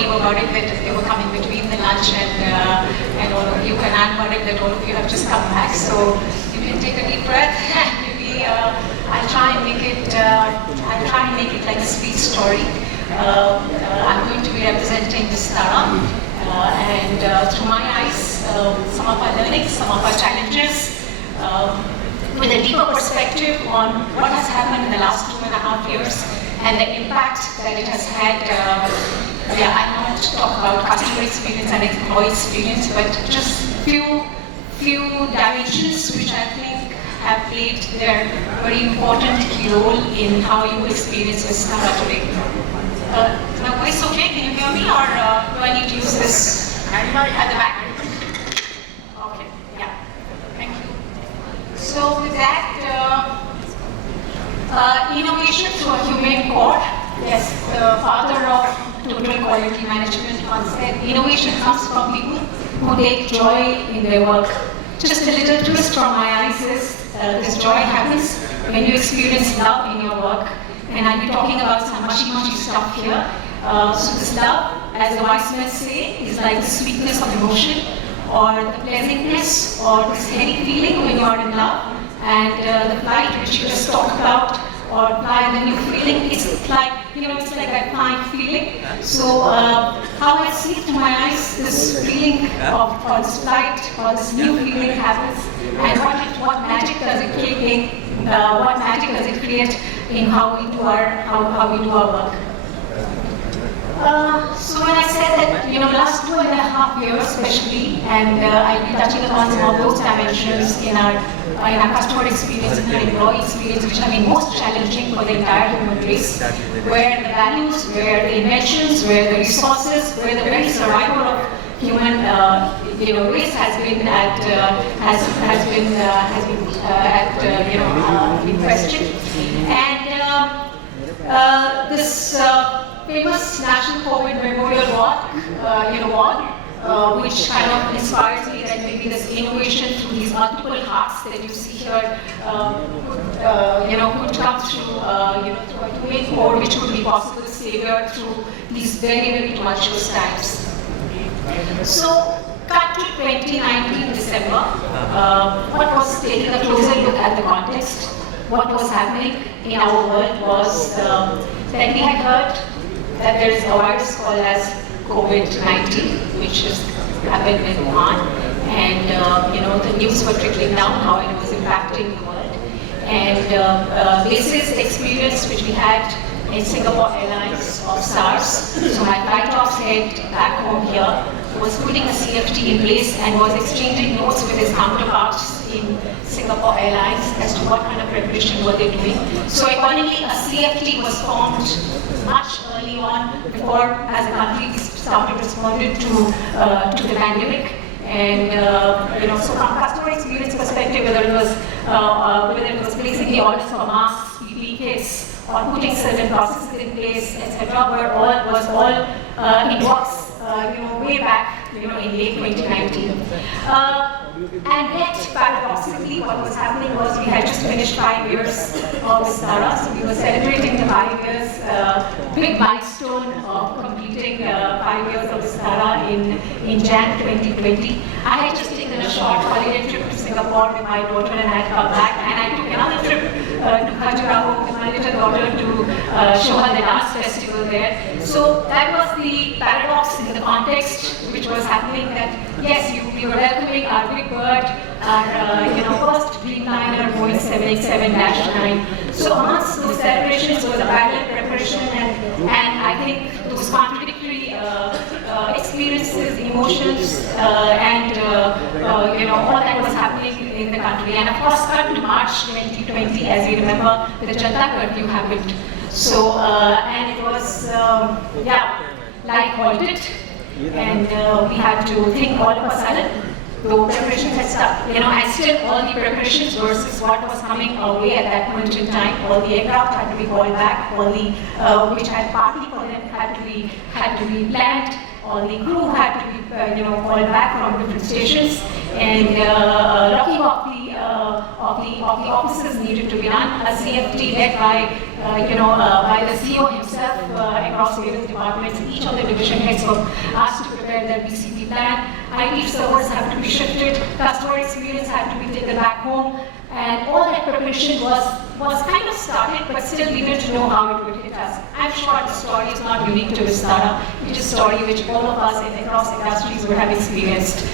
you about it that they were coming between the lunch and all of you, and I'm worried that all of you have just come back. So you can take a deep breath and maybe I'll try and make it like a sweet story. I'm going to be representing Vistara, and through my eyes, some of our learnings, some of our challenges, with a deeper perspective on what has happened in the last 2.5 years and the impact that it has had. I want to talk about customer experience and employee experience, but just few dimensions which I think have played their very important key role in how you experience Vistara today. My voice okay? Can you hear me, or do I need to use this at the back? Okay, yeah. Thank you. So with that, innovation through a Humane Core. Yes, the father of total quality management once said, innovation comes from people who take joy in their work. Just a little twist from my eyes is, this joy happens when you experience love in your work. And I'll be talking about some mushy stuff here. So this love, as the wise men say, is like the sweetness of emotion, or the pleasantness, or this heady feeling when you are in love. And the flight which you just talked about, or fly, and then you feeling, it's like, it's like that flying feeling. So how I see it to my eyes, this feeling of, or this flight, or this new feeling happens, and what magic does it kick in? What magic does it create in how we do our work? So when I said that, last 2.5 years especially, and I'll be touching upon some of those dimensions in our customer experience, in our employee experience, which have been most challenging for the entire human race, where the values, where the inventions, where the resources, where the very survival of human race has been in question. And this famous National COVID Memorial Walk, which kind of inspires me that maybe this innovation through these multiple hearts that you see here could come through through a Humane Core, which would be possible to savior through these very tumultuous times. So, cut to 2019 December. What was, taking a closer look at the context, what was happening in our world was that we had heard that there is a virus called as COVID-19, which has happened in Wuhan, and the news were trickling down how it was impacting the world. And basis the experience which we had in Singapore Airlines of SARS, so my flight ops head back home here was putting a CFT in place and was exchanging notes with his counterparts in Singapore Airlines as to what kind of preparation were they doing. So accordingly, a CFT was formed much early on before, as a country, we started responding to the pandemic. And so from customer experience perspective, whether it was placing the orders for masks, PPE kits, or putting certain processes in place, etc., was all in works way back in late 2019. And yet, paradoxically, what was happening was we had just finished 5 years of Vistara, so we were celebrating the 5 years, big milestone of completing 5 years of Vistara in Jan 2020. I had just taken a short holiday trip to Singapore with my daughter, and I had come back, and I took another trip to Chadha with my little daughter to show her the dance festival there. So that was the paradox in the context which was happening, that yes, we were welcoming our big bird, our first Dreamliner Boeing 787-9. So amongst those celebrations was a parallel preparation, and I think those contradictory experiences, emotions, and all that was happening in the country. And of course, cut to March 2020, as you remember, the Chadha curfew happened. So, and it was, life halted, and we had to think all of a sudden, though preparations had started, and still all the preparations versus what was coming our way at that point in time, all the aircraft had to be called back, all the, which had partly for them had to be planned, all the crew had to be, called back from different stations, and locking off the offices needed to be done. A CFT led by the CEO himself across various departments. Each of the division heads were asked to prepare their BCP plan. IT servers have to be shifted, customer experience had to be taken back home, and all that preparation was kind of started, but still we didn't know how it would hit us. I'm sure the story is not unique to Vistara. It is a story which all of us across industries would have experienced.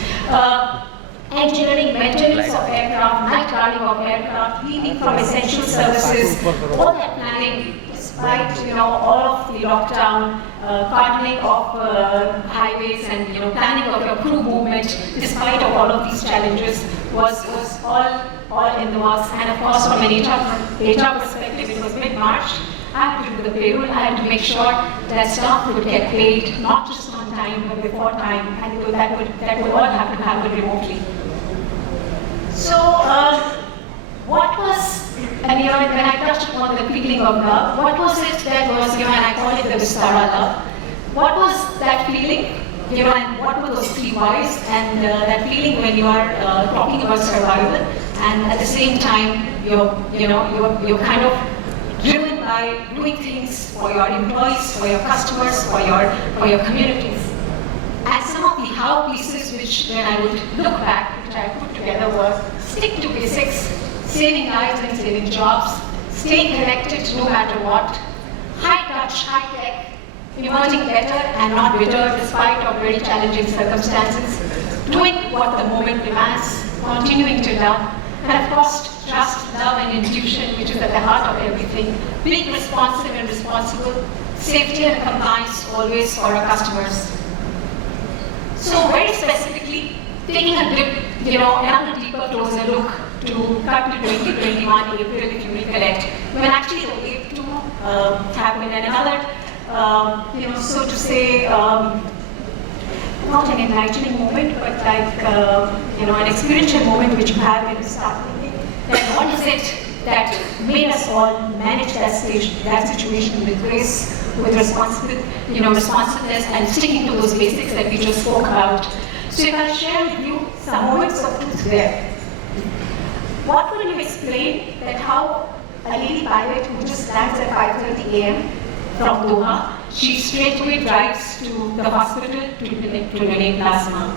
Engineering, maintenance of aircraft, night guarding of aircraft, leaving from essential services, all that planning, despite all of the lockdown, cartoning of highways and planning of your crew movement, despite of all of these challenges, was all in the works. And of course, from an HR perspective, it was mid-March. I had to do the payroll. I had to make sure that staff would get paid, not just on time, but before time, and that would all have to happen remotely. So, what was, and when I touched upon the feeling of love, what was it that was, and I call it the Vistara love. What was that feeling, and what were those 3 whys, and that feeling when you are talking about survival, and at the same time, you're kind of driven by doing things for your employees, for your customers, for your communities. And some of the how pieces which when I would look back, which I put together was stick to basics, saving lives and saving jobs, staying connected no matter what, high touch, high tech, emerging better and not bitter despite of very challenging circumstances, doing what the moment demands, continuing to love, and of course trust, love and intuition, which is at the heart of everything, being responsive and responsible, safety and compliance always for our customers. So very specifically, taking a dip, another deeper, closer look to cut to 2021 April, if you recollect, when actually the wave 2 happened, and another, so to say, not an enlightening moment, but like, an experiential moment which you have when you start thinking that what is it that made us all manage that situation with grace, with responsiveness, and sticking to those basics that we just spoke about. So if I share with you some moments of truth there, what will you explain that how a lady pilot who just lands at 5:30 a.m. from Doha, she straightway drives to the hospital to donate plasma?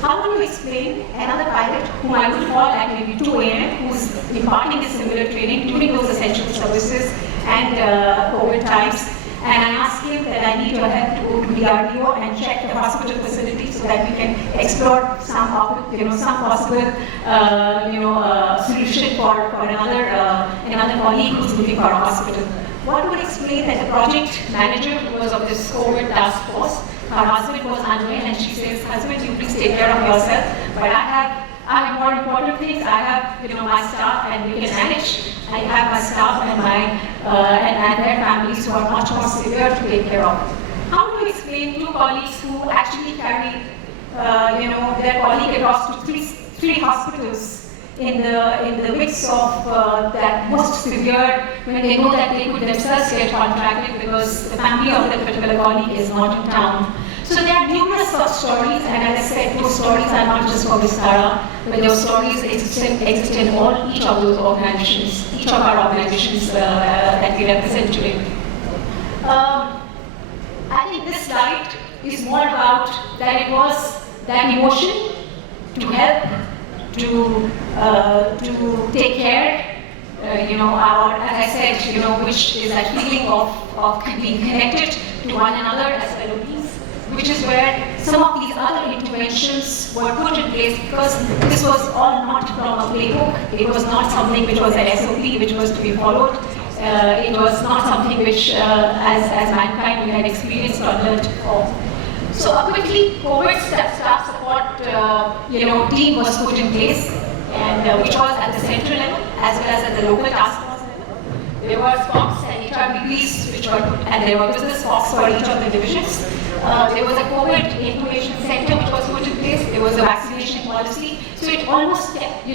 How will you explain another pilot whom I would call at maybe 2 a.m. who's imparting a similar training during those essential services and COVID times, and I ask him that I need your help to go to DRDO and check the hospital facility so that we can explore some possible solution for another colleague who's looking for a hospital? What would explain that the project manager who was of this COVID task force, her husband was unwell, and she says, "Husband, you please take care of yourself, but I have more important things. I have my staff, and we can manage. I have my staff and and their families who are much more severe to take care of." How do you explain 2 colleagues who actually carry their colleague across to three hospitals in the midst of that most severe, when they know that they could themselves get contracted because the family of that particular colleague is not in town? So there are numerous such stories, and as I said, those stories are not just for Vistara, but those stories exist in each of those organizations, each of our organizations that we represent today. I think this slide is more about that it was that emotion to help, to take care, as I said, which is that feeling of being connected to one another as fellow beings, which is where some of these other interventions were put in place, because this was all not from a playbook. It was not something which was an SOP which was to be followed. It was not something which, as mankind, we had experienced or learned of. So quickly, COVID staff support, team was put in place, and which was at the central level as well as at the local task force level. There were SPOCs and HRBPs, and there were business SPOCs for each of the divisions. There was a COVID information center which was put in place. There was a vaccination policy. So it almost kept,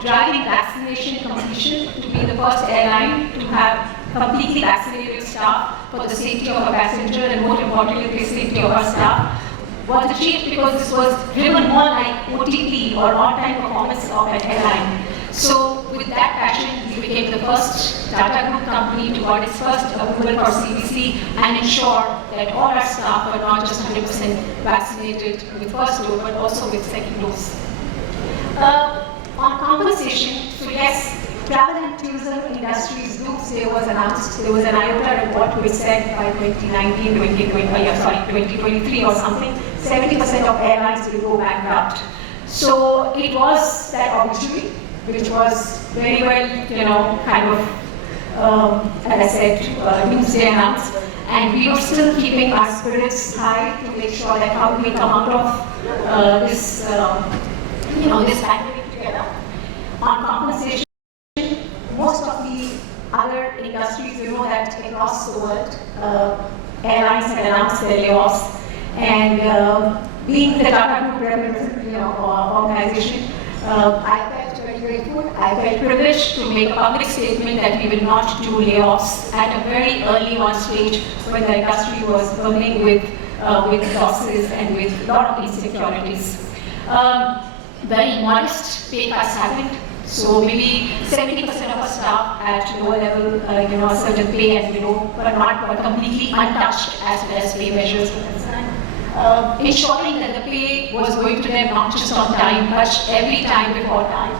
driving vaccination completion to be the first airline to have completely vaccinated staff for the safety of a passenger, and more importantly, the safety of our staff, was achieved because this was driven more like OTP or on-time performance of an airline. So with that passion, we became the first Tata Group company to got its first approval for CBC and ensure that all our staff are not just 100% vaccinated with first dose, but also with second dose. On compensation, so yes, travel and tourism industries doomsday was announced. There was an IOTA report which said by 2023 or something, 70% of airlines will go bankrupt. So it was that obituary, which was very well, as I said, doomsday announced. And we are still keeping our spirits high to make sure that how do we come out of this pandemic together. On compensation, most of the other industries, that across the world, airlines had announced their layoffs, and being the Tata Group organization, I felt very grateful. I felt privileged to make a public statement that we will not do layoffs at a very early on stage when the industry was burning with losses and with a lot of insecurities. Very modest pay cuts happened. So maybe 70% of our staff at lower level, a certain pay and below, but completely untouched as far as pay measures were concerned. Ensuring that the pay was going to them not just on time, but every time before time.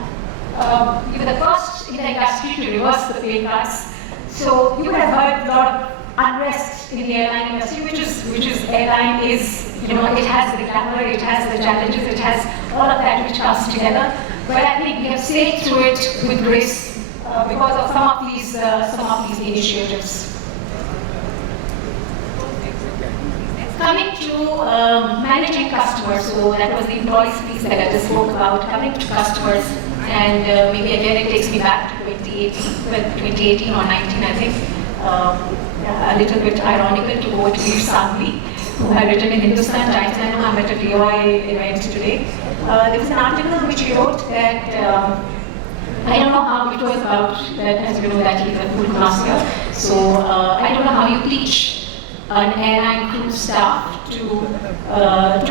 We were the first in the industry to reverse the pay cuts. So you would have heard a lot of unrest in the airline industry, which is airline is, it has the glamour, it has the challenges, it has all of that which comes together. But I think we have stayed through it with grace because of some of these initiatives. Coming to managing customers, so that was the employees piece that I just spoke about. Coming to customers, and maybe again it takes me back to 2018 or 19, I think. A little bit ironical to quote Veer Sanghvi, who had written in Hindustan Times. I know I'm at a DOI event today. There was an article which he wrote that I don't know how it was about that, as you know, that he's a food master. So I don't know how you teach an airline crew staff to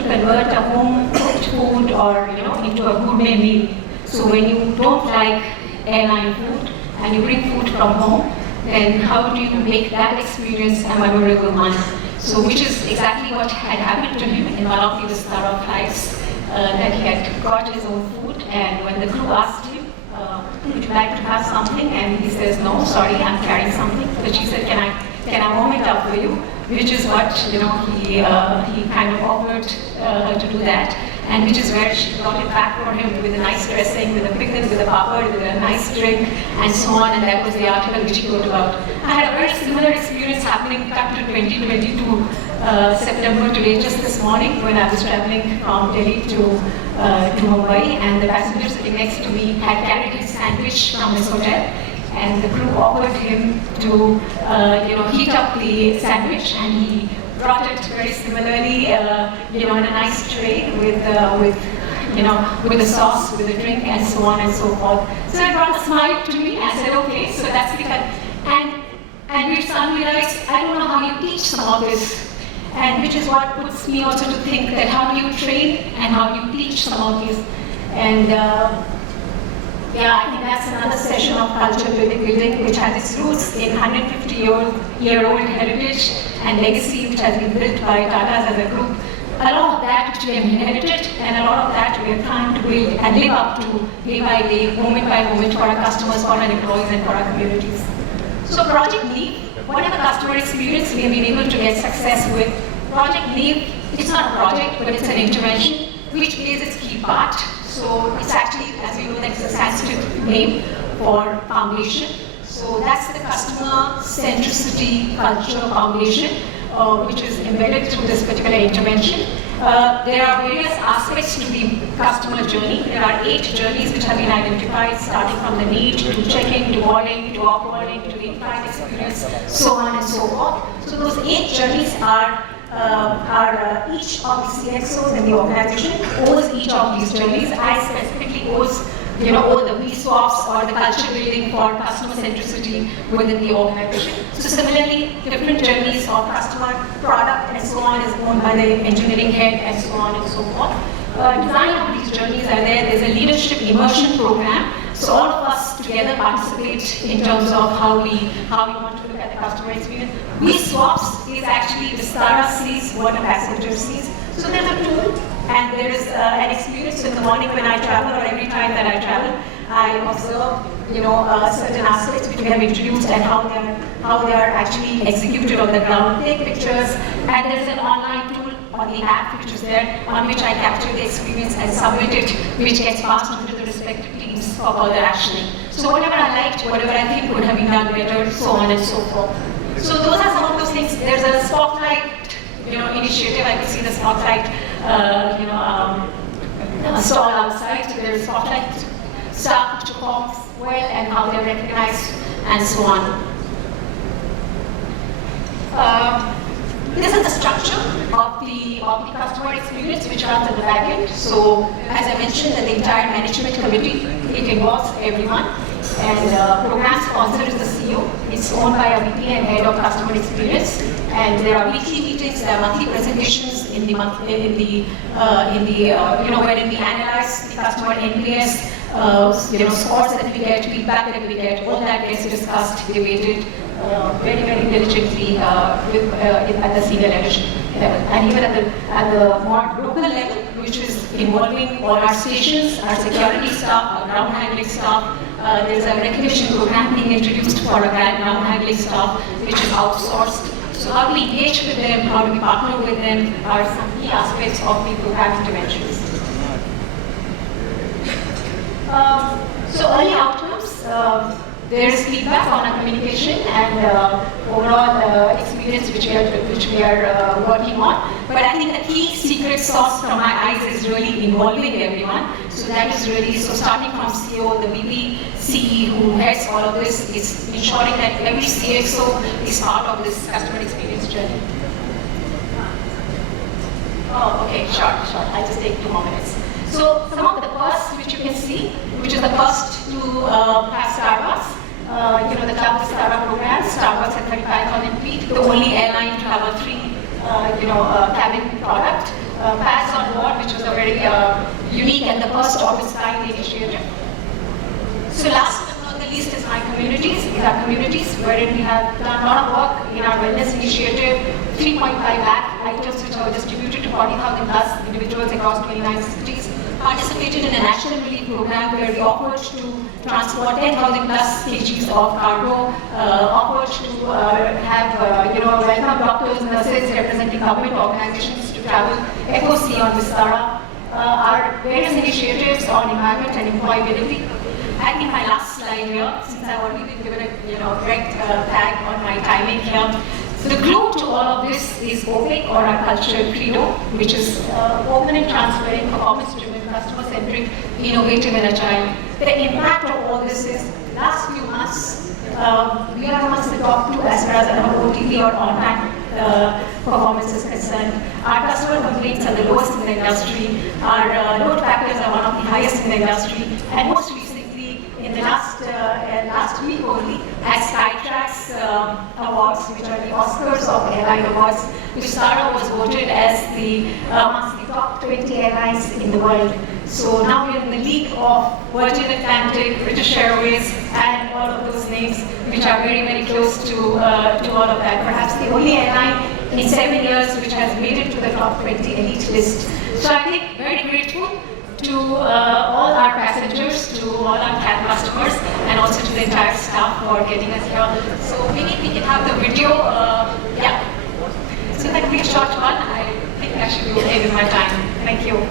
convert a home cooked food or into a gourmet meal. So when you don't like airline food and you bring food from home, then how do you make that experience a memorable one? So which is exactly what had happened to him in one of the Vistara flights, that he had got his own food, and when the crew asked him, would you like to have something? And he says, no, sorry, I'm carrying something. But she said, can I warm it up for you? Which is what, he kind of offered to do that. And which is where she got it back for him with a nice dressing, with a pickle, with a papad, with a nice drink, and so on. And that was the article which he wrote about. I had a very similar experience happening back to 2022 September today, just this morning, when I was traveling from Delhi to Mumbai, and the passenger sitting next to me had carried his sandwich from his hotel, and the crew offered him to heat up the sandwich, and he brought it very similarly, in a nice tray with a sauce, with a drink, and so on and so forth. So it brought a smile to me. I said, okay, so that's the kind. And Veer Sanghvi writes, I don't know how you teach some of this, and which is what puts me also to think that how do you train and how do you teach some of these. And I think that's another session of culture building, which has its roots in 150-year-old heritage and legacy, which has been built by Tatas as a group. A lot of that which we have inherited, and a lot of that we are trying to build and live up to day by day, moment by moment, for our customers, for our employees, and for our communities. So Project Leap, whatever customer experience we have been able to get success with, Project Leap, it's not a project, but it's an intervention which plays its key part. So it's actually, as we know, that's a Sanskrit name for foundation. So that's the customer centricity culture foundation, which is embedded through this particular intervention. There are various aspects to the customer journey. There are 8 journeys which have been identified, starting from the need to check-in, to boarding, to off-boarding, to the in-flight experience, so on and so forth. So those 8 journeys are each of the CXOs in the organization owes each of these journeys. I specifically owes or the V-swaps or the culture building for customer centricity within the organization. So similarly, different journeys of customer, product, and so on is owned by the engineering head, and so on and so forth. Design of these journeys are there. There's a leadership immersion program. So all of us together participate in terms of how we want to look at the customer experience. We swaps is actually Vistara sees what a passenger sees. So there's a tool and there is an experience in the morning when I travel, or every time that I travel, I observe, certain aspects which we have introduced and how they are actually executed on the ground. Take pictures, and there is an online tool on the app which is there, on which I capture the experience and submit it, which gets passed on to the respective teams for further actioning. So whatever I liked, whatever I think could have been done better, so on and so forth. So those are some of those things. There's a spotlight, initiative. I could see the spotlight, stall outside. So there's spotlight staff which performs well and how they're recognized and so on. This is the structure of the customer experience which runs in the back end. So as I mentioned, the entire management committee, it involves everyone. And program sponsor is the CEO. It's owned by a VP and head of customer experience. And there are weekly meetings, there are monthly presentations wherein we analyze the customer NPS, scores that we get, feedback that we get, all that gets discussed, debated very, very diligently at the senior leadership level. And even at the more local level, which is involving all our stations, our security staff, our ground handling staff. There's a recognition program being introduced for a ground handling staff, which is outsourced. So how do we engage with them, how do we partner with them, are some key aspects of the program interventions. So early outcomes, there is feedback on our communication and overall experience which we are working on. But I think the key secret sauce from my eyes is really involving everyone. So that is really, starting from CEO, the VP, CE who heads all of this, is ensuring that every CXO is part of this customer experience journey. Oh, okay, sure. I'll just take 2 more minutes. So some of the first which you can see, which is the first to have Starbucks. The Club Vistara program, Starbucks at 35,000 feet, the only airline to have a 3 cabin product. Pass on board, which was a very unique and the first of its kind initiative. So last but not the least is my communities. These are communities wherein we have done a lot of work in our wellness initiative. 3.5 lakh items which are distributed to 40,000 plus individuals across 29 cities. Participated in a national relief program where we offered to transport 10,000 plus kgs of cargo, offered to have welcome doctors, nurses representing government organizations to travel FOC on Vistara. Our various initiatives on environment and employability. I think my last slide here, since I've already been given a direct tag on my timing here. So the glue to all of this is OPIC, or our cultural credo, which is open and transparent, performance-driven, customer-centric, innovative and agile. The impact of all this is, last few months, we are amongst the top 2 as far as our OTP or on-time performance is concerned. Our customer complaints are the lowest in the industry. Our load factors are one of the highest in the industry. And most recently, in the last week only, at Skytrax awards, which are the Oscars of airline awards, Vistara was voted as amongst the top 20 airlines in the world. So now we're in the league of Virgin Atlantic, British Airways, and all of those names, which are very, very close to all of that. Perhaps the only airline in 7 years which has made it to the top 20 elite list. So I think very grateful to all our passengers, to all our CAB customers, and also to the entire staff for getting us here. So maybe we can have the video. Yeah. So that quick short one, I think I should be okay with my time. Thank you.